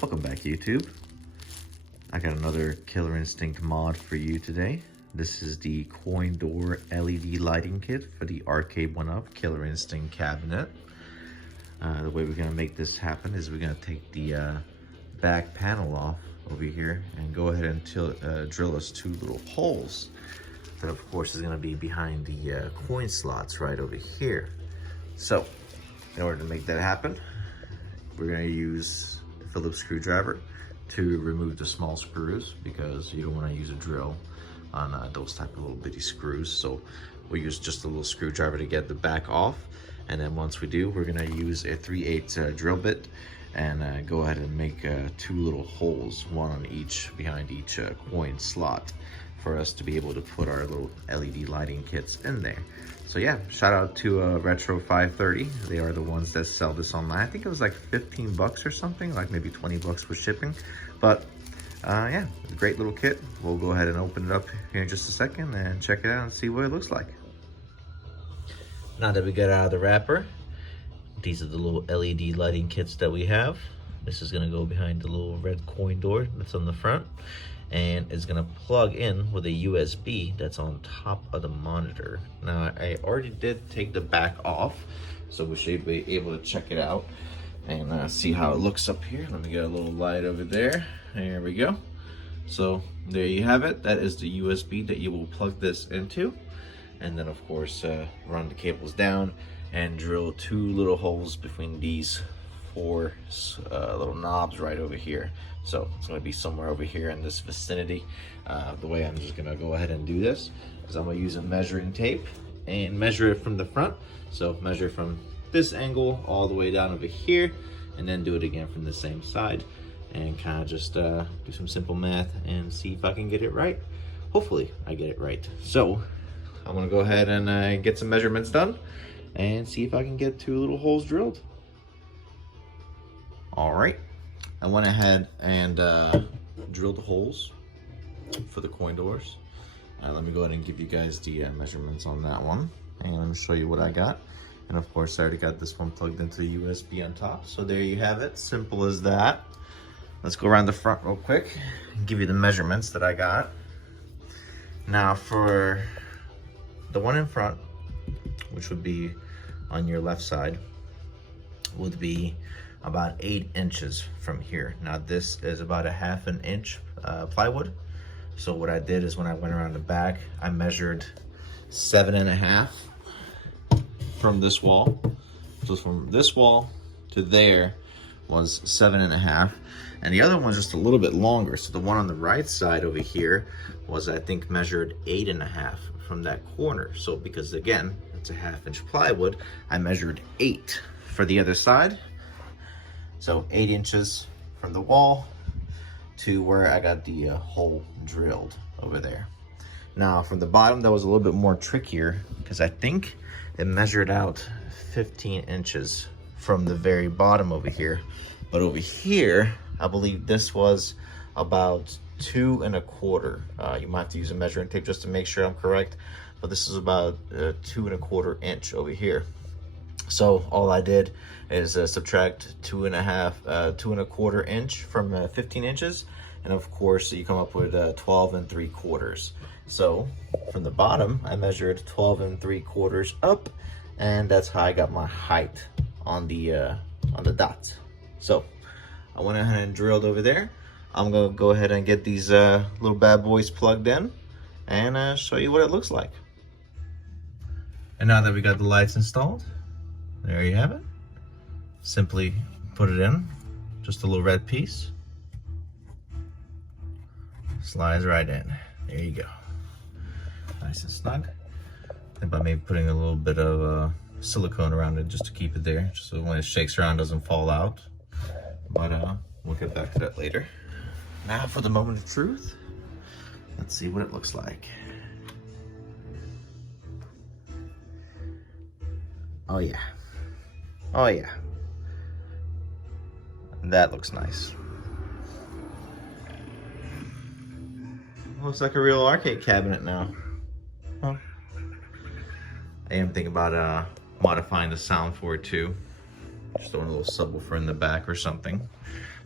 Welcome back, YouTube. I got another Killer Instinct mod for you today. This is the coin door LED lighting kit for the arcade 1-up Killer Instinct cabinet. The way we're gonna make this happen is we're gonna take the back panel off over here and go ahead and drill us two little holes. That of course is gonna be behind the coin slots right over here. So in order to make that happen, we're gonna use a Phillips screwdriver to remove the small screws because you don't want to use a drill on those type of little bitty screws. So we'll use just a little screwdriver to get the back off. And then once we do, we're gonna use a 3/8 drill bit and go ahead and make two little holes, one on each, behind each coin slot, for us to be able to put our little LED lighting kits in there. So yeah, shout out to RETRO530. They are the ones that sell this online. I think it was like 15 bucks or something, like maybe 20 bucks with shipping. But yeah, great little kit. We'll go ahead and open it up here in just a second and check it out and see what it looks like. Now that we got out of the wrapper, these are the little LED lighting kits that we have. This is gonna go behind the little red coin door that's on the front, and it's gonna plug in with a USB that's on top of the monitor. Now, I already did take the back off, so we should be able to check it out and see how it looks up here. Let me get a little light over there. There we go. So there you have it. That is the USB that you will plug this into. And then of course, run the cables down and drill two little holes between these four little knobs right over here. So it's going to be somewhere over here in this vicinity. The way I'm just going to go ahead and do this is I'm going to use a measuring tape and measure it from the front. So measure from this angle all the way down over here, and then do it again from the same side, and kind of just do some simple math and see if I can get it right. Hopefully I get it right. So I'm going to go ahead and get some measurements done and see if I can get two little holes drilled. All right, I went ahead and drilled the holes for the coin doors. Let me go ahead and give you guys the measurements on that one, and let me show you what I got. And of course, I already got this one plugged into the USB on top. So there you have it, simple as that. Let's go around the front real quick and give you the measurements that I got. Now for the one in front, which would be on your left side, would be about 8 inches from here. Now this is about a 1/2 inch plywood. So what I did is when I went around the back, I measured 7.5 from this wall. So from this wall to there was 7.5. And the other one's just a little bit longer. So the one on the right side over here was, I think, measured 8.5 from that corner. So because again, it's a 1/2 inch plywood, I measured 8 for the other side. So 8 inches from the wall to where I got the hole drilled over there. Now from the bottom, that was a little bit more trickier because I think it measured out 15 inches from the very bottom over here. But over here, I believe this was about 2 1/4. You might have to use a measuring tape just to make sure I'm correct, but this is about 2 1/4 inch over here. So all I did is subtract 2 1/4 inch from 15 inches. And of course, you come up with 12 3/4. So from the bottom, I measured 12 3/4 up, and that's how I got my height on the dots. So I went ahead and drilled over there. I'm gonna go ahead and get these little bad boys plugged in and show you what it looks like. And now that we got the lights installed, there you have it. Simply put it in, just a little red piece. Slides right in. There you go. Nice and snug. Think about maybe putting a little bit of silicone around it just to keep it there, just so when it shakes around it doesn't fall out. But we'll get back to that later. Now for the moment of truth. Let's see what it looks like. Oh yeah. Oh yeah. That looks nice. Looks like a real arcade cabinet now. Huh. I am thinking about modifying the sound for it too. Just throwing a little subwoofer in the back or something.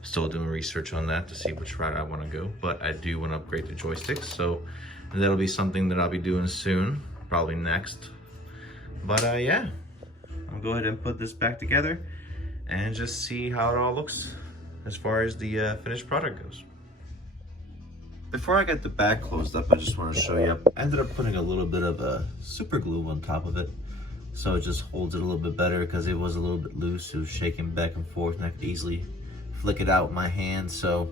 Still doing research on that to see which route I want to go, but I do want to upgrade the joysticks, so that'll be something that I'll be doing soon, probably next. But yeah, I'll go ahead and put this back together and just see how it all looks as far as the finished product goes. Before I get the back closed up, I just want to show you, I ended up putting a little bit of super glue on top of it, so it just holds it a little bit better because it was a little bit loose. It was shaking back and forth and I could easily flick it out with my hand, so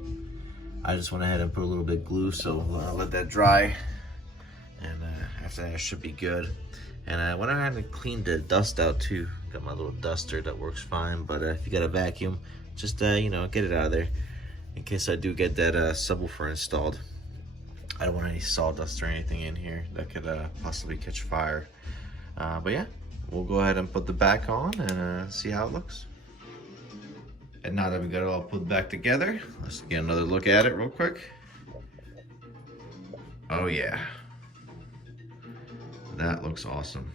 I just went ahead and put a little bit of glue, so I'll let that dry, and after that it should be good. And I went ahead and cleaned the dust out too. Got my little duster that works fine, but if you got a vacuum, just you know, get it out of there in case I do get that subwoofer installed. I don't want any sawdust or anything in here that could possibly catch fire. But yeah, we'll go ahead and put the back on and see how it looks. And now that we got it all put back together, let's get another look at it real quick. Oh yeah, that looks awesome.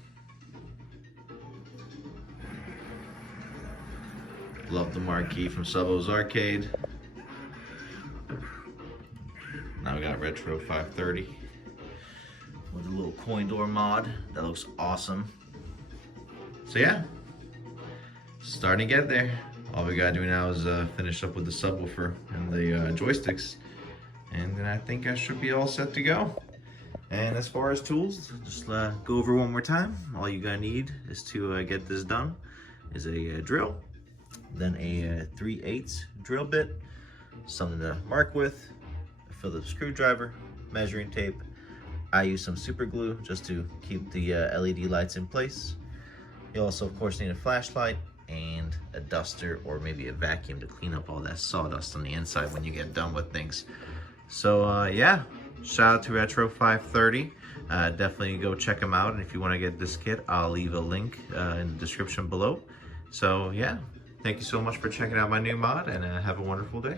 Love the marquee from Subbo's Arcade. Now we got RETRO530 with a little coin door mod. That looks awesome. So yeah, starting to get there. All we gotta do now is finish up with the subwoofer and the joysticks, and then I think I should be all set to go. And as far as tools, just go over one more time. All you gotta need is to get this done is a drill, then a 3/8 drill bit, something to mark with, a Phillips screwdriver, measuring tape. I use some super glue just to keep the LED lights in place. You also of course need a flashlight and a duster or maybe a vacuum to clean up all that sawdust on the inside when you get done with things. So yeah, shout out to RETRO530. Definitely go check them out, and if you want to get this kit, I'll leave a link in the description below. So yeah, thank you so much for checking out my new mod, and have a wonderful day.